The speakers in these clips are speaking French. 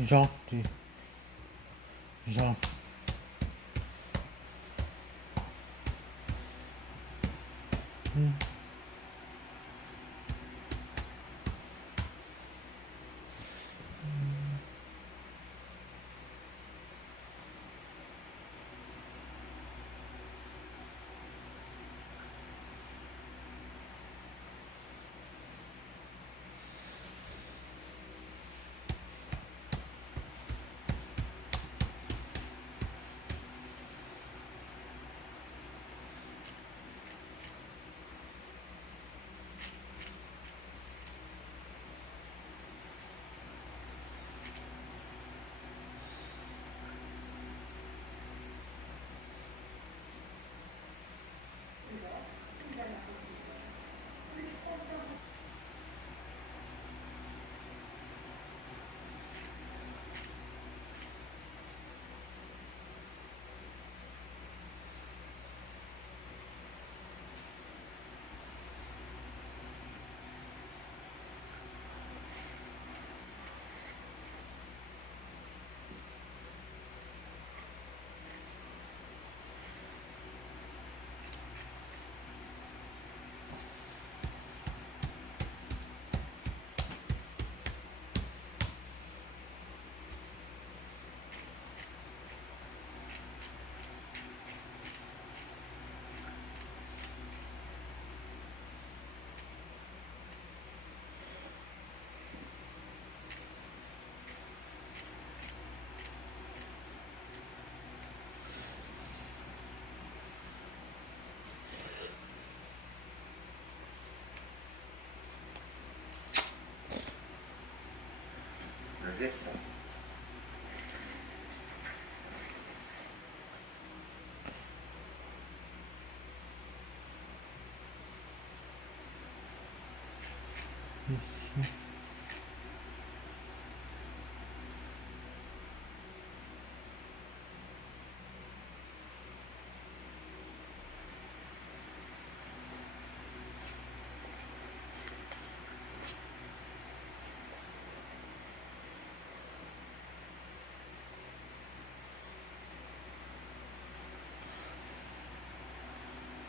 Gentil. Gentil.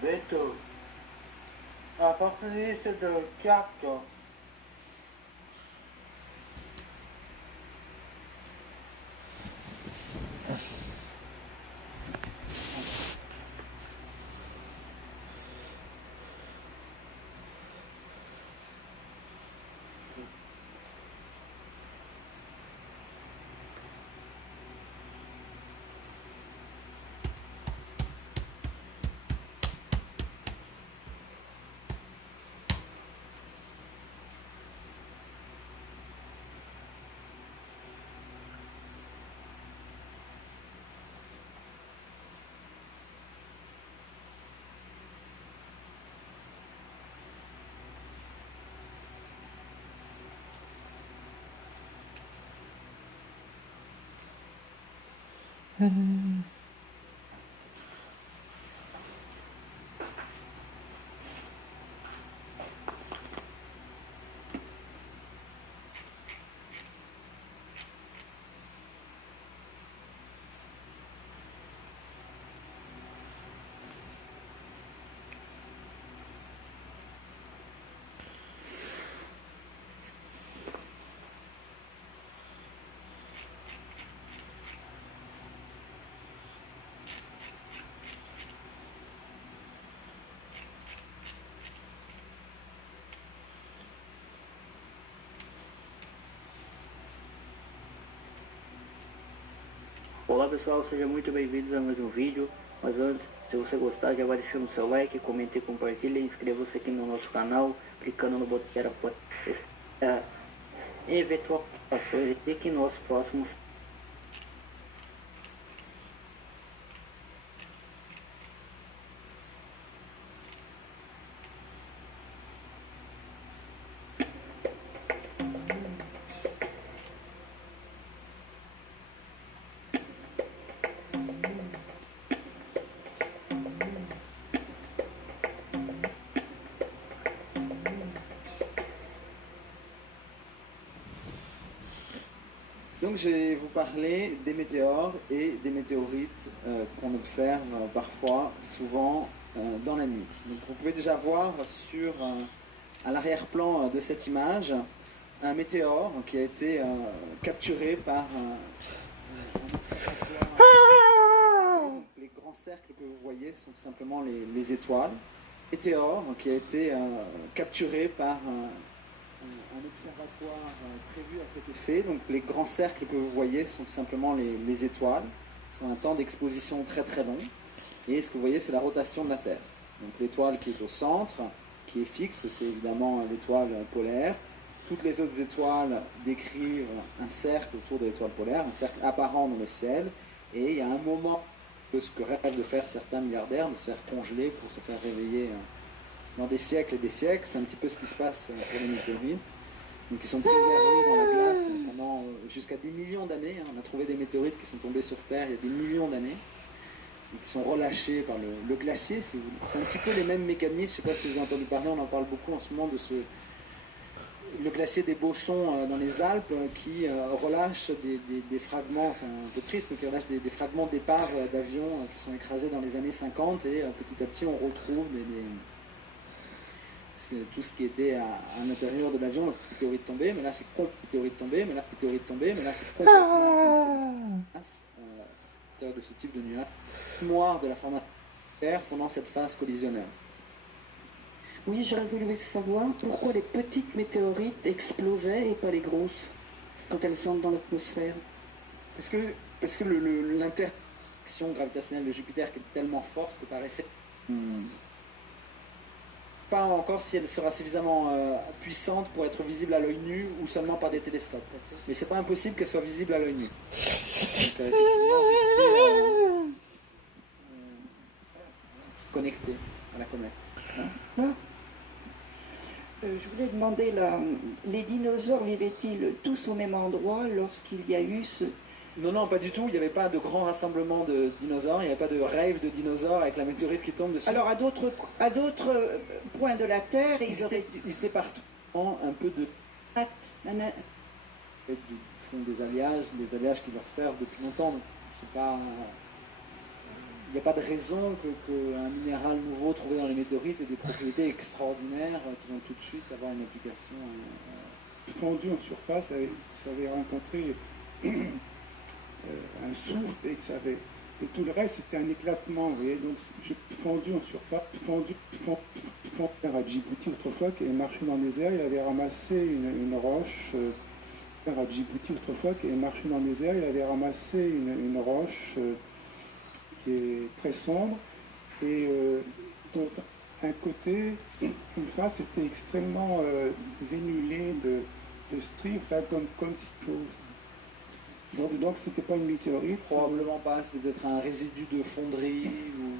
Beto, a paciência do Chaco. Olá pessoal, sejam muito bem-vindos a mais um vídeo. Mas antes, se você gostar, já vai deixando o seu like, comente, compartilhe e inscreva-se aqui no nosso canal, clicando no botão para eventuais ações e clique nos próximos. Donc je vais vous parler des météores et des météorites qu'on observe parfois, souvent dans la nuit. Donc vous pouvez déjà voir à l'arrière-plan de cette image un météore qui a été capturé par un observatoire. Donc, les grands cercles que vous voyez sont tout simplement les étoiles. Météore qui a été capturé par un observatoire prévu à cet effet. Donc les grands cercles que vous voyez sont tout simplement les étoiles. Ils ont un temps d'exposition très très long. Et ce que vous voyez, c'est la rotation de la Terre. Donc l'étoile qui est au centre, qui est fixe, c'est évidemment l'étoile polaire. Toutes les autres étoiles décrivent un cercle autour de l'étoile polaire, un cercle apparent dans le ciel. Et il y a un moment que ce que rêvent de faire certains milliardaires, de se faire congeler pour se faire réveiller dans des siècles et des siècles. C'est un petit peu ce qui se passe pour les météorites. Donc ils sont préservés dans la glace pendant jusqu'à des millions d'années. On a trouvé des météorites qui sont tombées sur Terre il y a des millions d'années, et qui sont relâchés par le glacier, si vous voulez. C'est un petit peu les mêmes mécanismes. Je ne sais pas si vous avez entendu parler, on en parle beaucoup en ce moment de le glacier des Bossons dans les Alpes qui relâche des fragments, c'est un peu triste, mais qui relâche des fragments d'épaves d'avions qui sont écrasés dans les années 50, et petit à petit on retrouve tout ce qui était à l'intérieur de l'avion, la théorie de tomber, mais là c'est complètement théorie de tomber, mais là théorie de tomber, mais là c'est complètement à l'intérieur de ce type de nuage, mémoire de la formation de Terre pendant cette phase collisionnelle. Oui, j'aurais voulu savoir pourquoi les petites météorites explosaient et pas les grosses quand elles entrent dans l'atmosphère. Parce que l'interaction gravitationnelle de Jupiter qui est tellement forte que par effet... Pas encore si elle sera suffisamment puissante pour être visible à l'œil nu ou seulement par des télescopes. Mais c'est pas impossible qu'elle soit visible à l'œil nu. Donc, connecté à la comète. Là, je voulais demander, les dinosaures vivaient-ils tous au même endroit lorsqu'il y a eu ce... Non, pas du tout. Il n'y avait pas de grand rassemblement de dinosaures. Il n'y avait pas de rave de dinosaures avec la météorite qui tombe dessus. Alors, à d'autres points de la Terre, ils étaient partout. Un peu de... Ils font des alliages qui leur servent depuis longtemps. C'est pas... Il n'y a pas de raison qu'un minéral nouveau trouvé dans les météorites ait des propriétés extraordinaires qui vont tout de suite avoir une application. Fondu en surface, ça avait rencontré un souffle et que ça avait... Et tout le reste, c'était un éclatement, vous voyez. Donc, j'ai fondu en surface, fondu à Djibouti autrefois, qui avait marché dans le désert, il avait ramassé une roche. À Djibouti autrefois, qui avait marché dans le désert, il avait ramassé une roche qui est très sombre, et dont un côté, une face était extrêmement vénulée de stries, enfin comme cette chose. Donc c'était pas une météorite. Probablement pas, c'était peut-être un résidu de fonderie ou...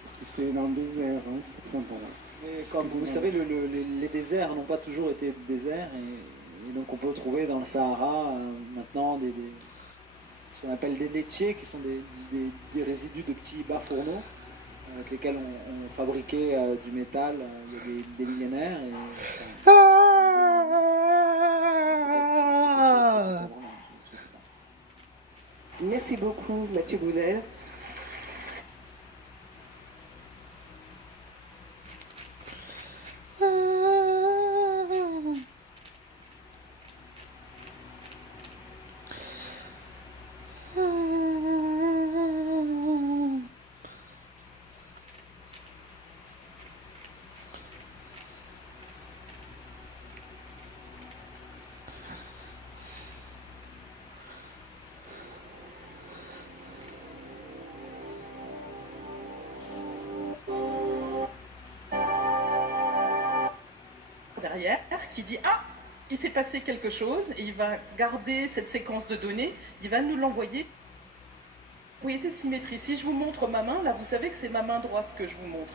Parce que c'était dans le désert, hein, c'était enfin, bon. Mais comme vous savez, les déserts n'ont pas toujours été déserts, et donc on peut trouver dans le Sahara maintenant ce qu'on appelle des laitiers, qui sont des résidus de petits bas fourneaux avec lesquels on fabriquait du métal il y a des millénaires. Merci beaucoup, Mathieu Goudet. Derrière, qui dit ah, il s'est passé quelque chose, et il va garder cette séquence de données, il va nous l'envoyer. Propriété de symétrie. Si je vous montre ma main, là vous savez que c'est ma main droite que je vous montre.